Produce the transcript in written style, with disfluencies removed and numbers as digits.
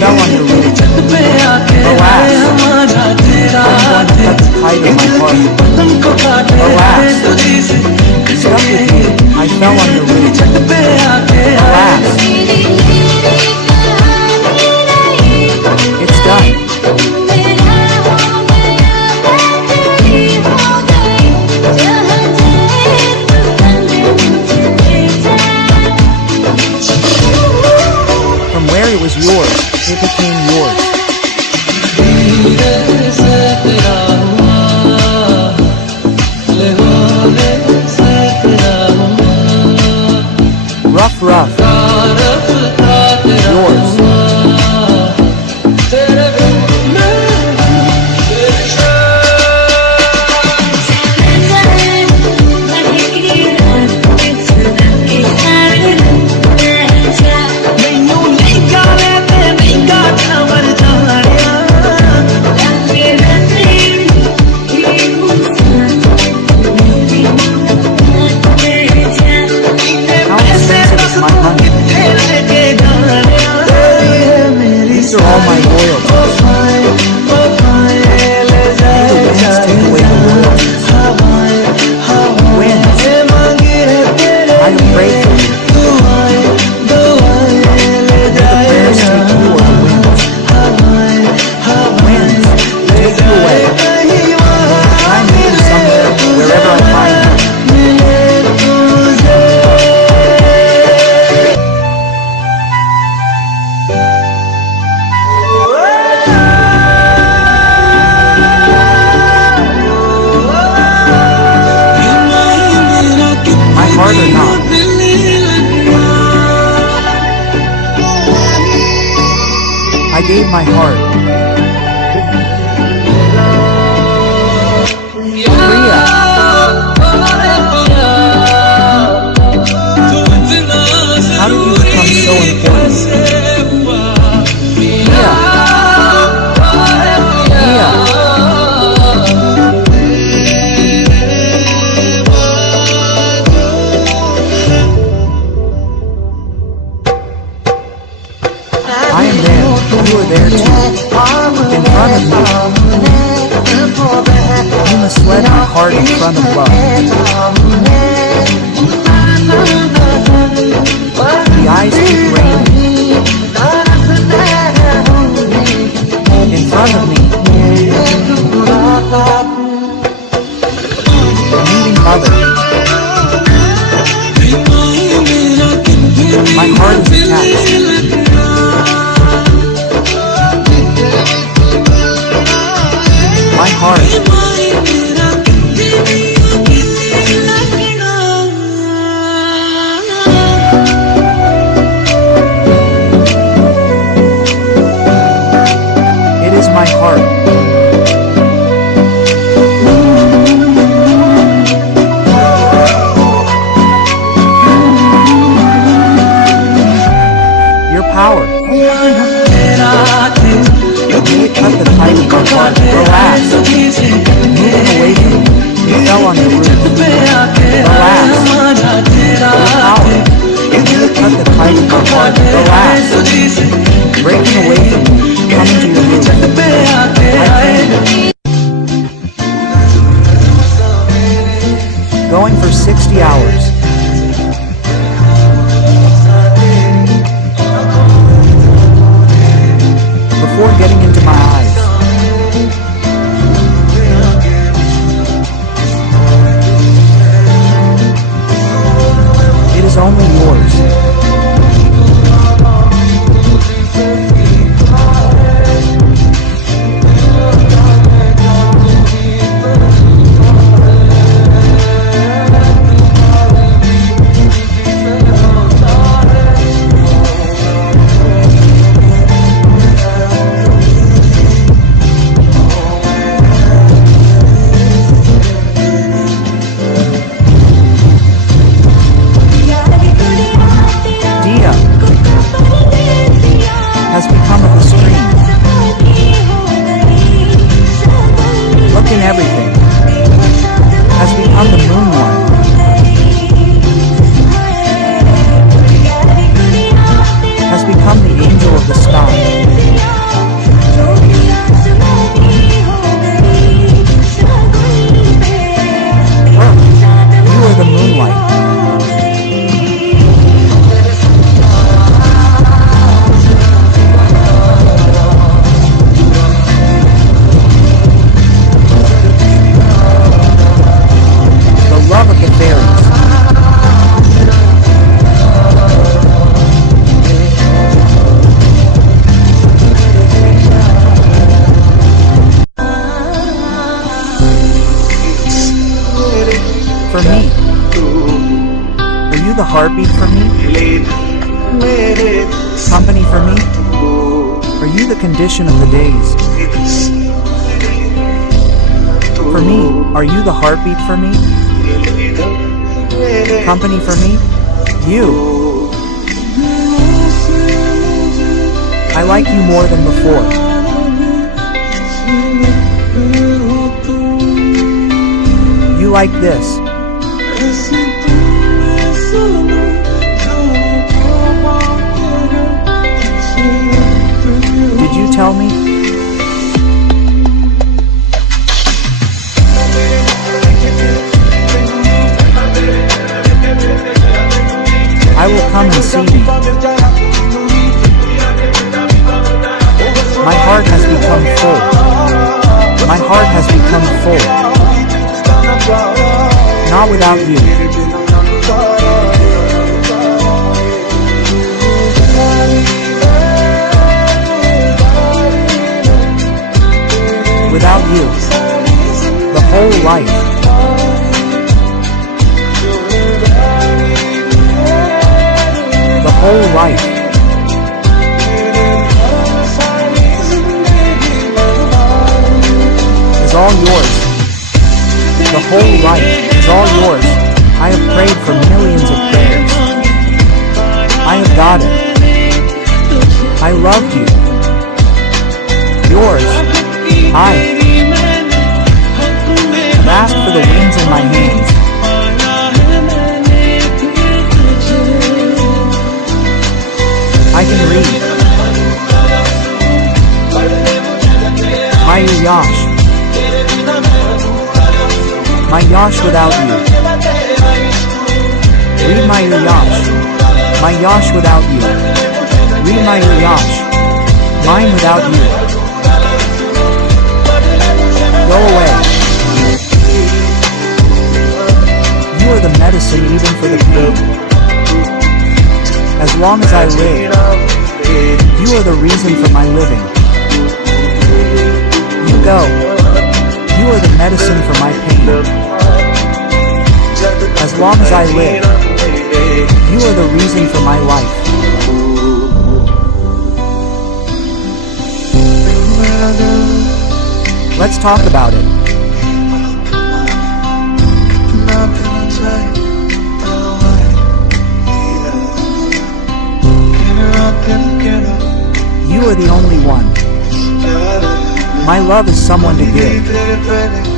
fell on your roof. Alas, I'm going to cut the kite of my heart. Alas, stuck with you, I fell on your roof. Alas, it's done. From where it was yours, it became yours. Rough, rough. Yours. These are all my loyalties. May the winds take away the loyalties. Winds, I have prayed for you. May the prayers take you or the winds. Winds, take you away. Find me somewhere, wherever I find you. Heart or not. I gave my heart. Priya. How did you become so important? Priya. Priya. I am there, you are there too. In front of me. You must let my heart in front of love. The eyes keep raining. In front of me. Meeting mother. My heart is attached. My heart. It is my heart. Your power. May it cut the kite of my heart. Relax. Moving away from me. You fell on the roof. Relax. Your power. May it cut the kite of my heart. Relax. Breaking away from me. Coming to your roof. I pain. Going for 60 hours. Before getting into my eyes. It is only yours. the angel of the sky. Earth, you are the moonlight. The love of the fairies. For me, are you the heartbeat for me? Company for me? Are you the condition of the days? For me, are you the heartbeat for me? Company for me? You. I like you more than before. You like this. Did you tell me? I will come and see me. My heart has become full. My heart has become full. Not without you. Without you, the whole life. The whole life is all yours. The whole life is all yours. I have prayed for millions of prayers. I have got it. I loved you. Yours. I have asked for the wings in my hands. I can read. My yash. My yash without you. Read my yash. My yash without you. Read my yash. Mine without you. Go away. You are the medicine even for the pain. As long as I live, you are the reason for my living. You go. You are the medicine for my pain. As long as I live, you are the reason for my life. Let's talk about it. You are the only one. My love is someone to give.